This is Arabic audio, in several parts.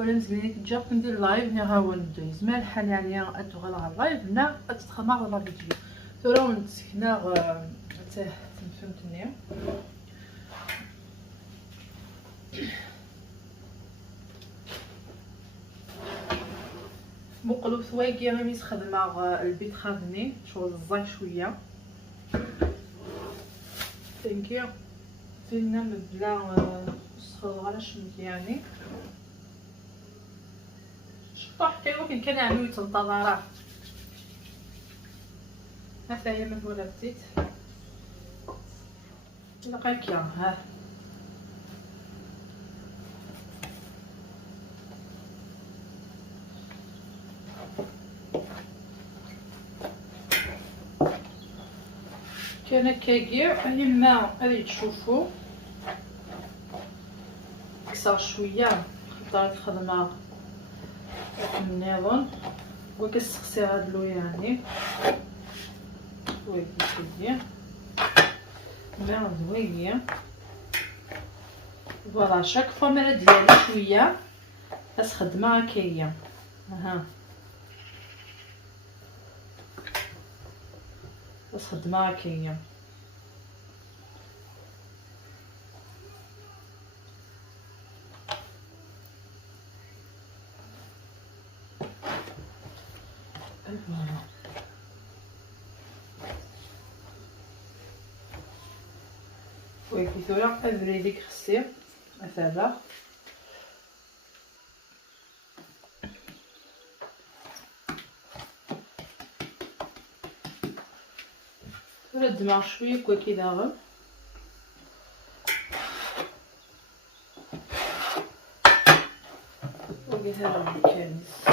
ولا مزيانين كتجي ندير لايف ني غاون دوز مالحه يعني ادغل على اللايف نا تتخمر ولا فيديو ترى نتسكنا حتى فهمتني مقلوب ثوايقي غير خدمه البيت خادني شغل الزاك شويه ثانكيو زينا بلا صغاراش مزيانين شطح كيما كان يعملوا يتنطلع هذا هي مفوره الزيت دقيقه ها كان كيجير الماء غادي تشوفوا كسر شويه خطرت خدمه النيرون وكنسقسي هاد اللو يعني شويه ماء زوينه فوالا شاك فمره ديالي شويه بس خدمه هكايا ها بس خدمه هكايا ويكي ثورا افري ديك خصي مثلا الدماغ شويه كي داغم وقيت هذا الكنز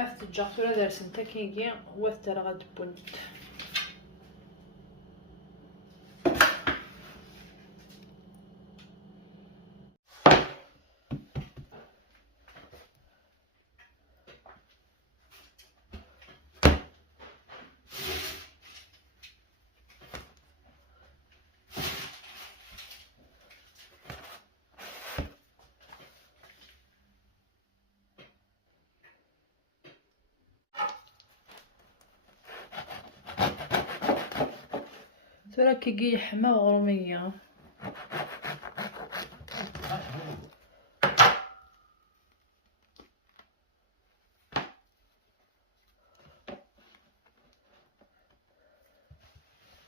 أفت الجاكتورة دارسن تاكينكي وثر غد بنت ترى كي حما غروميه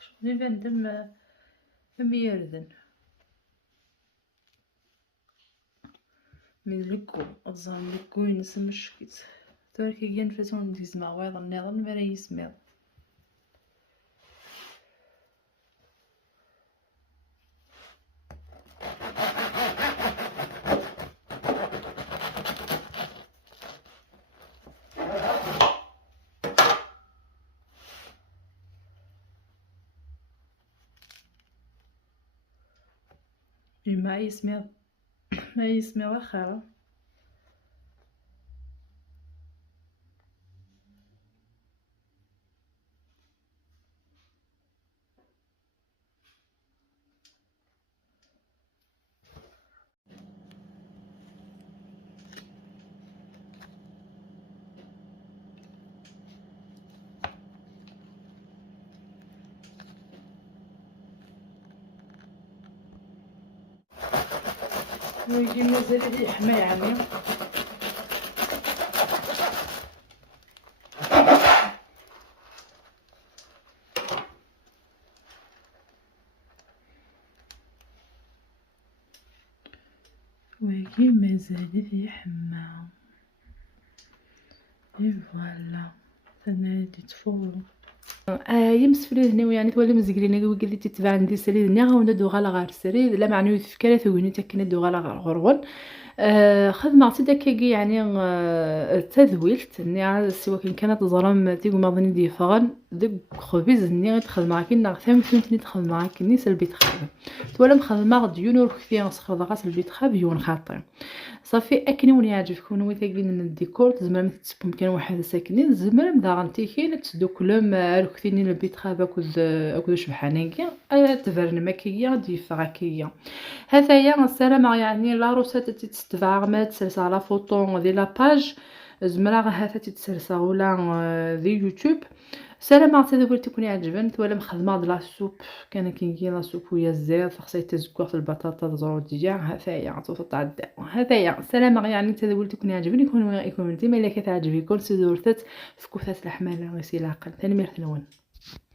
شنو فندم ميردن من لكو أظن لكو ينسى مشكت ترى كي ينفسون ديزما وايضا نظن مرا يسمع ما يسمع ما يسمع واخا ويجي مازال لي حما يعني ويجي مازال لي حما اي فوالا تنادي تفورو يمس فريد هنا يعني تولي مزقلين قال لي تتبع عندي سريد هنا وندو غالا غار سريد لا معنوي تفكر ثويني تكن ندو غالا غار غرون خدمة داكاكي يعني تذويلت ني سوا كانت ظلام تيقو ما ظني دي فغن دك خبيز ني تخدم كنا ثم فهمتني تخدم كني سلبي تخدم تولا مخدمه ديونور كثير نسخر ضغط البيت خاب يون خاطر صافي اكني وني عاجبكم نوي تاكلين الديكور تزمر تسبم كان واحد ساكنين زمر مداغنتي كاين تسدو كلهم ركثيني البيت خاب اكو شبحانيكيا تفرن مكيه دي فراكيه هذايا السلام يعني لا روسات تتستفع ما تسلسل على فوطو ديال لاباج زمرا هذا تتسلسل ولا دي يوتيوب سلام عطيتو قلت تكوني عجبنت ولا مخدمه د لا سوب كان كيجي لا سوب ويا الزيت خاصها تزكوا في البطاطا زرو الدجاج هذايا عطوطو تاع الداء هذايا سلام يعني حتى قلت تكوني عجبني يكون انت ملي كتعجبكم سيدورتات في كوثات الحماله غسيل عقل ثاني ميرث لون